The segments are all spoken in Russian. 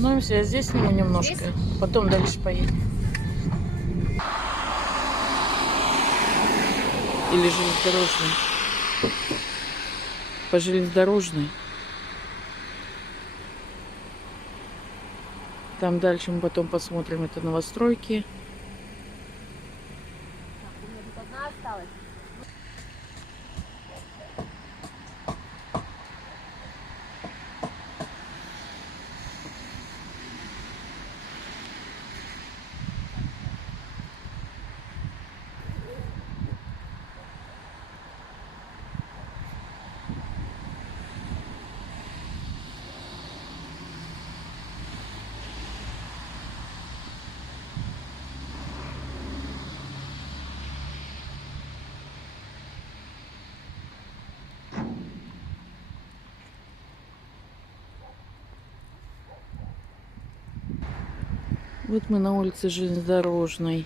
Остановимся, я здесь сниму немножко. Здесь? Потом дальше поедем. Или железнодорожный. По железнодорожной. Там дальше мы потом посмотрим, это новостройки. Так, у меня тут одна осталась. Вот мы на улице железнодорожной.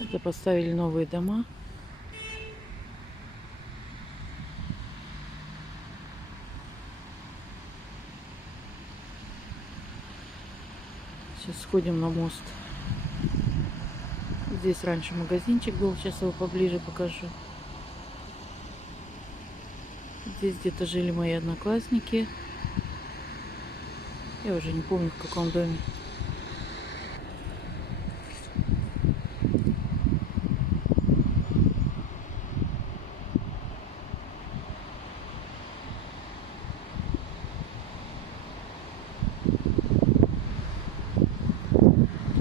Это поставили новые дома. Сейчас сходим на мост. Здесь раньше магазинчик был, сейчас его поближе покажу. Здесь где-то жили мои одноклассники. Я уже не помню, в каком доме.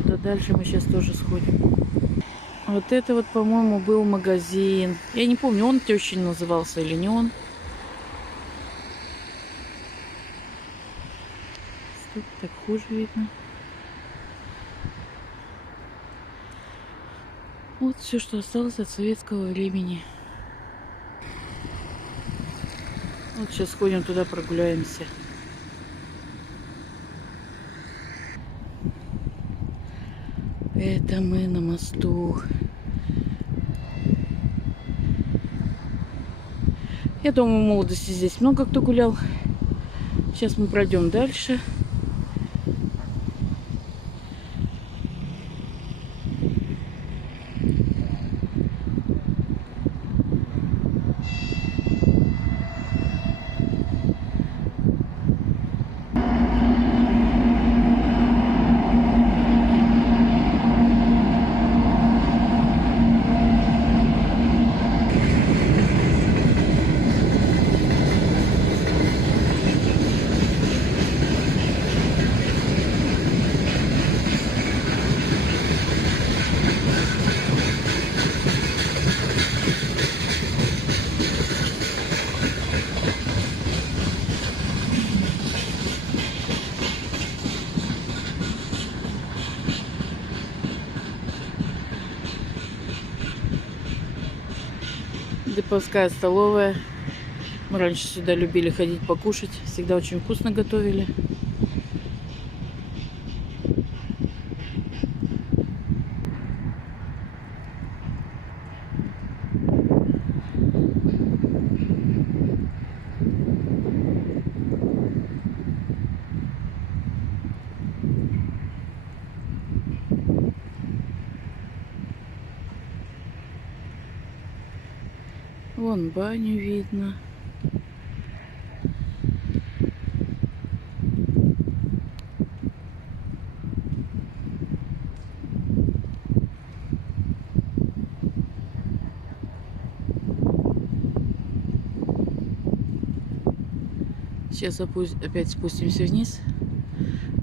Туда дальше мы сейчас тоже сходим. Вот это вот, по-моему, был магазин. Я не помню, он тещин назывался или не он. Стоп, так хуже видно. Вот все, что осталось от советского времени. Вот сейчас сходим туда, прогуляемся. Это мы на мосту. Я думаю, в молодости здесь много кто гулял. Сейчас мы пройдем дальше. Деповская столовая. Мы раньше сюда любили ходить покушать. Всегда очень вкусно готовили. Вон баню видно. Сейчас опять спустимся вниз.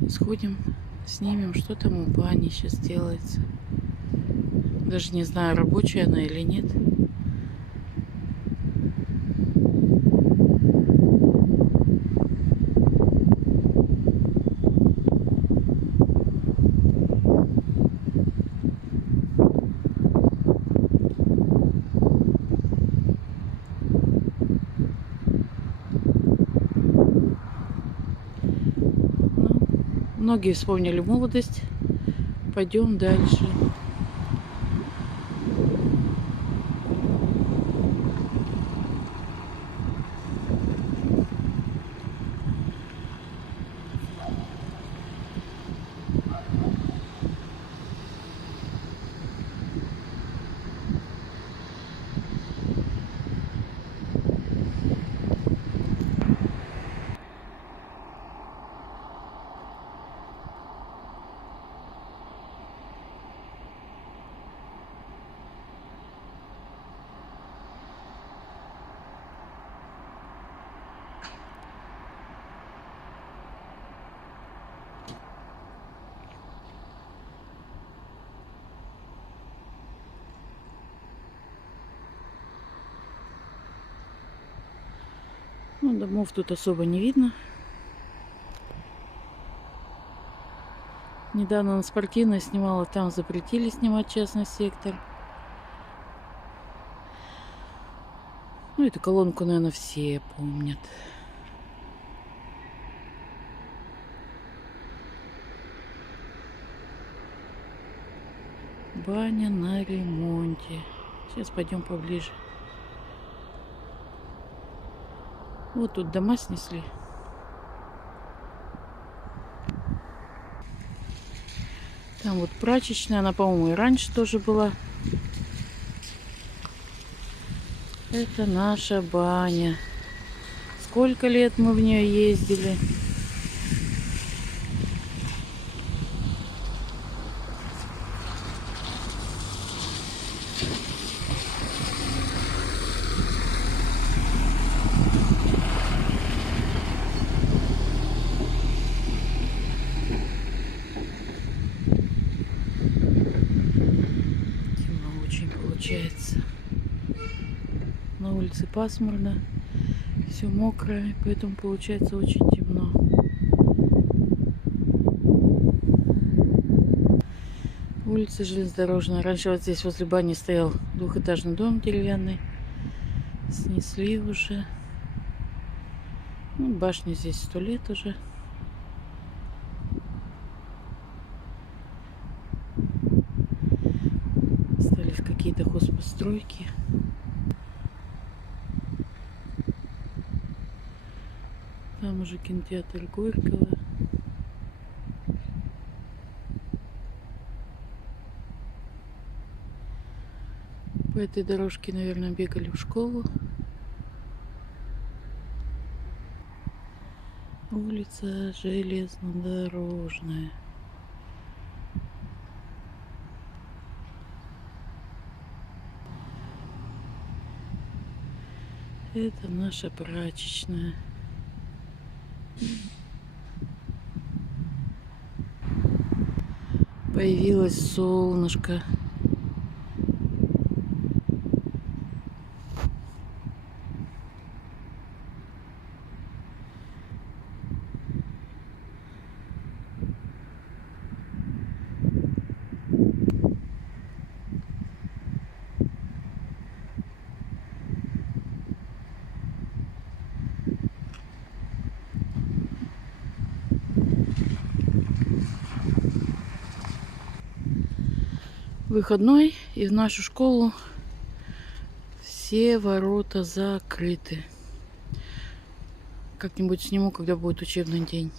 Сходим, снимем, что там у бани сейчас делается. Даже не знаю, рабочая она или нет. Многие вспомнили молодость. Пойдем дальше. Ну, домов тут особо не видно. Недавно на Спортивной снимала, там запретили снимать частный сектор. Ну, эту колонку, наверное, все помнят. Баня на ремонте. Сейчас пойдем поближе. Вот тут дома снесли. Там вот прачечная, она, по-моему, и раньше тоже была. Это наша баня. Сколько лет мы в нее ездили. Темно очень получается. На улице пасмурно, все мокрое, поэтому получается очень темно. Улица железнодорожная. Раньше вот здесь возле бани стоял двухэтажный дом деревянный. Снесли уже. Ну, башня здесь 100 лет уже. Остались какие-то хозпостройки. Там уже кинотеатр Горького. По этой дорожке, наверное, бегали в школу. Улица железнодорожная. Это наша прачечная. Появилось солнышко. Выходной, и в нашу школу все ворота закрыты. Как-нибудь сниму, когда будет учебный день.